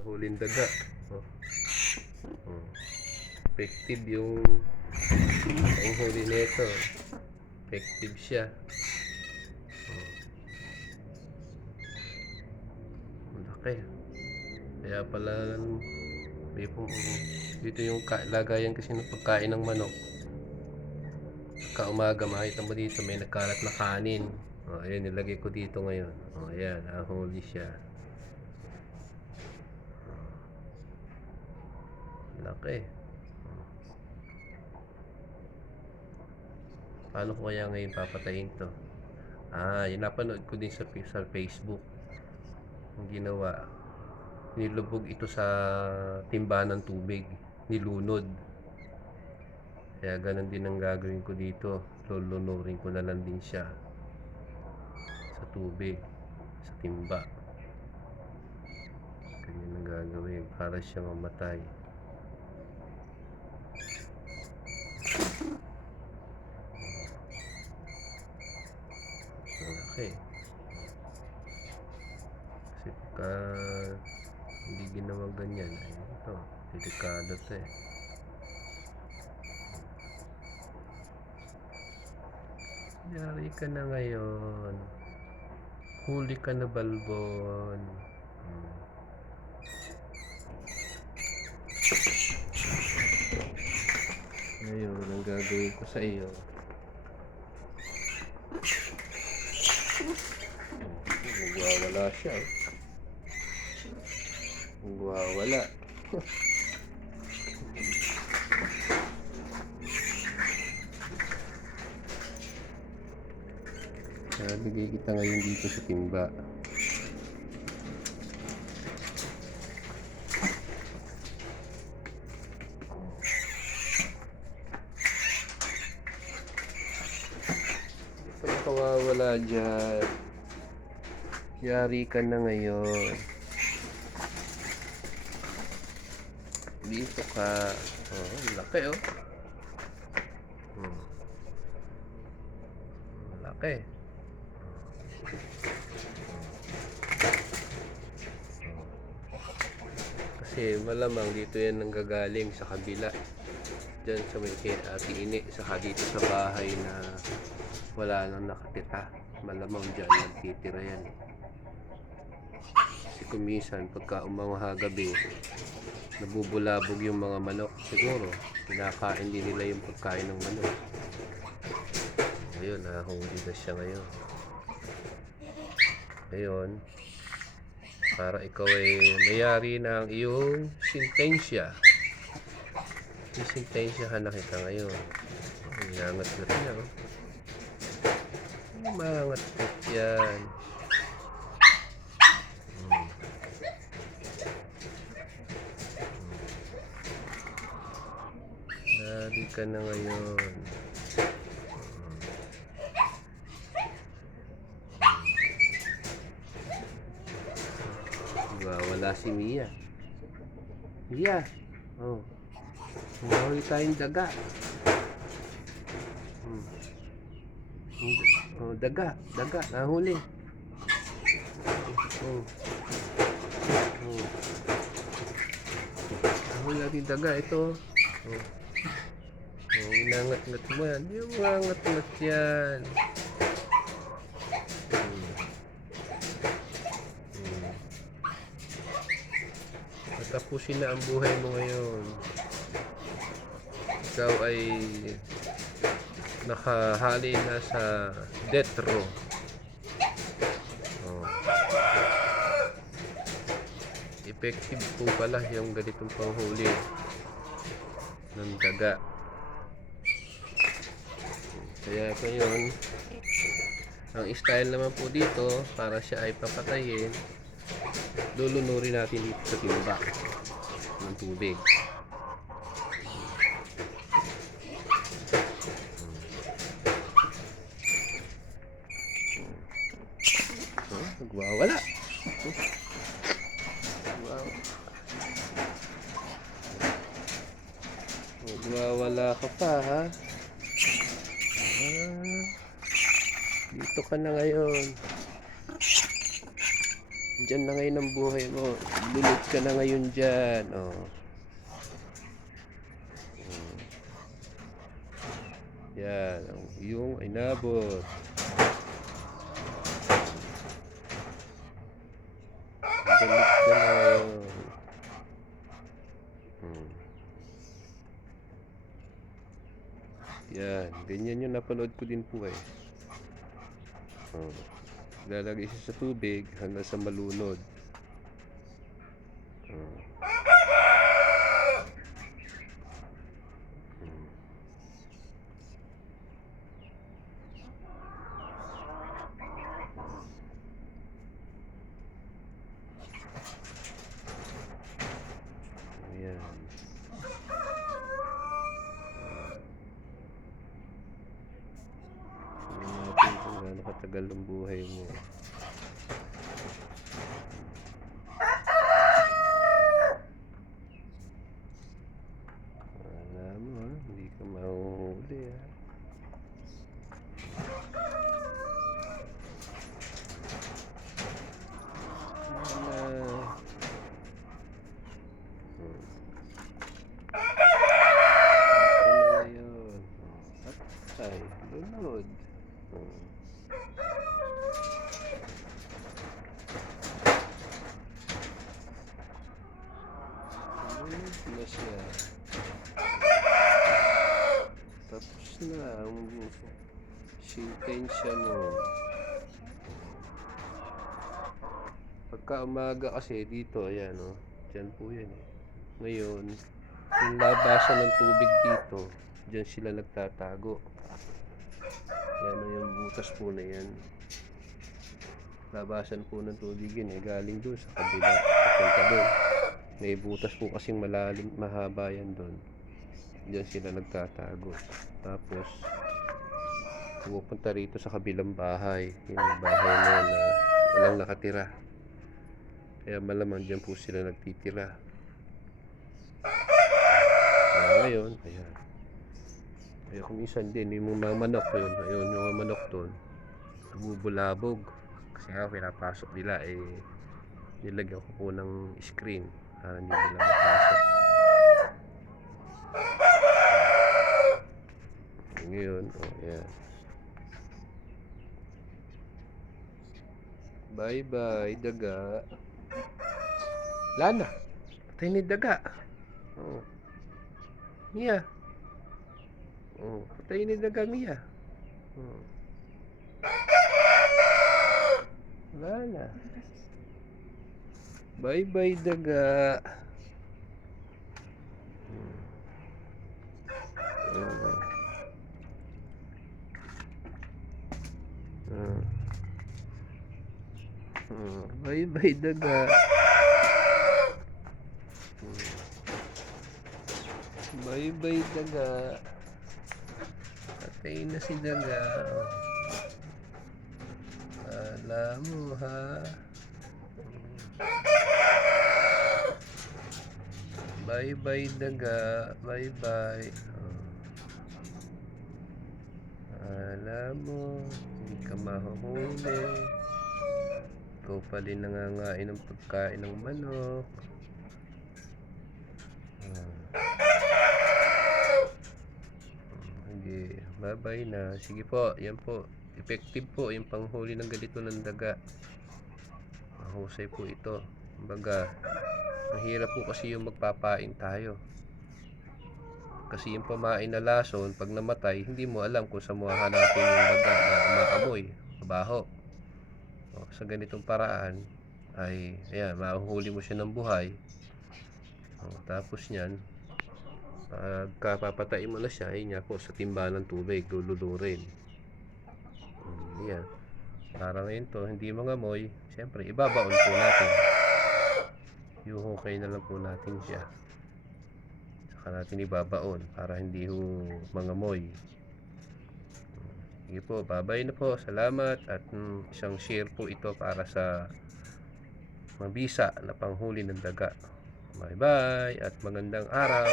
Nahuling daga. Oh. Oh. Effective yung panghuli nito. Effective siya. Oh. Laki. Kaya pala may dito yung lagayan kasi ng pagkain ng manok. Kaumaga makita mo dito may nagkalat na kanin. Oh, ayan, nilagay ko dito ngayon. Oh, ayan, huli siya. Laki. Paano ko kaya ngayon papatayin to? Yung napanood ko din sa Facebook. Ang ginawa, nilubog ito sa timba ng tubig, nilunod. Kaya ganun din ang gagawin ko dito. Lulunurin ko na lang din siya sa tubig, sa timba. Ganyan ang gagawin para siya mamatay. Okay. Kasi pagka hindi ginawang ganyan, ay ito, delikado to eh. Yari ka na ngayon. Huli ka na, Balbon. Ngayon, ang gagawin ko sa iyo. Nagwawala siya. Nagwawala. Bigay kita ngayon dito sa timba. Ito kawawala dyan. Yari ka na ngayon. Dito ka. Oh, laki oh. Laki. Kasi malamang dito yan nanggagaling sa kabila. Diyan sa may Ate Ini, saka dito sa bahay na wala nang nakatira. Malamang dyan nagtitira yan. Kasi kuminsan pagka umaga gabi, nabubulabog yung mga manok. Siguro kinakain din nila yung pagkain ng manok. Ayun, nahuli na siya ngayon. Ngayon, para ikaw ay mayari ng iyong sintensya. Sintensyahan na kita ngayon. Inangat na rin ako. Mangat na yan. Nari ka na ngayon. Wala si Mia. Mia. Oh. Nahuli tayong daga. Oh, daga. Nahuli. Oh. Oh. Nahuli natin daga. Ito. Oh. Oh, inangat-ngat mo yan. Yung inangat-ngat yan. Tapusin na ang buhay mo ngayon. Ikaw ay nakahali na sa death row. Oh. Effective po pala yung ganitong panghuli ng daga. Kaya ngayon, ang style naman po dito, para siya ay papatayin, lulunurin natin dito sa timba ng tubig. Nagwawala. Nagwawala ka pa, ha? Dito ka na ngayon. Diyan na ngayon ang buhay mo. Lulod ka na ngayon diyan. Oh. Mm. Yan, ang iyong inabot. Lulod ka na ngayon. Mm. Yan, ganyan yung napanood ko din po eh. Oh. Lalagay siya sa tubig hanggang sa malunod. Oh. Mm. Ayan. Tingnan natin kung gaano katagal ang buhay mo. Alam mo ha, hindi ka mahuhuli ha. Ay, lunod. Lunod na siya. Tapos na ang sintensya mo. Pagka umaga kasi dito, ayan o. Diyan po yan eh. Ngayon, yung labasan ng tubig dito, diyan sila nagtatago. Yan o yung butas po na yan. Labasan po ng tubig yun eh. Galing doon sa kabila. Papunta doon. May butas po kasing malalim, mahaba yan doon. Diyan sila nagtatago. Tapos, pupunta rito sa kabilang bahay. Yung bahay na yun na walang nakatira. Kaya malamang dyan po sila nagtitira. Ngayon, ayan. Kaya kung isan din, yung mga manok yun, ayun, yung mga manok doon, bubulabog. Kasi nga, pinapasok nila, eh, nilagyan ko po ng screen para hindi nila mapasok. Ngayon, oh, ayan. Bye-bye, daga. Lana, patay ni daga. Oh. Mia. Oh, patay ni daga, Mia. Oh. Lana. Bye-bye, daga. Bye-bye, daga. Bye-bye, daga. Patay na si daga. Alam mo ha. Bye-bye, daga. Bye-bye. Alam mo, hindi ka mahuhuli. Ikaw pala nangangain ng pagkain ng manok. Sige, bye-bye na. Sige po, yan po. Effective po yung panghuli ng ganito ng daga. Mahusay po ito. Kumbaga, mahirap po kasi yung magpapain tayo. Kasi yung pamain na lason, pag namatay, hindi mo alam kung saan mo hahanapin yung daga na maamoy, mabaho. O, sa ganitong paraan, ay, ayan, mahuhuli mo siya ng buhay. O, tapos nyan, pagkapapatay mo na siya, ay nga po, sa timba ng tubig, lululurin. Ayan. Para ngayon to, hindi mangamoy, siyempre, ibabaon po natin. Yuhukay na lang po natin siya. Saka natin ibabaon para hindi ho mangamoy. Sige po, bye-bye na po. Salamat at isang share po ito para sa mabisa na panghuli ng daga. Bye-bye at magandang araw.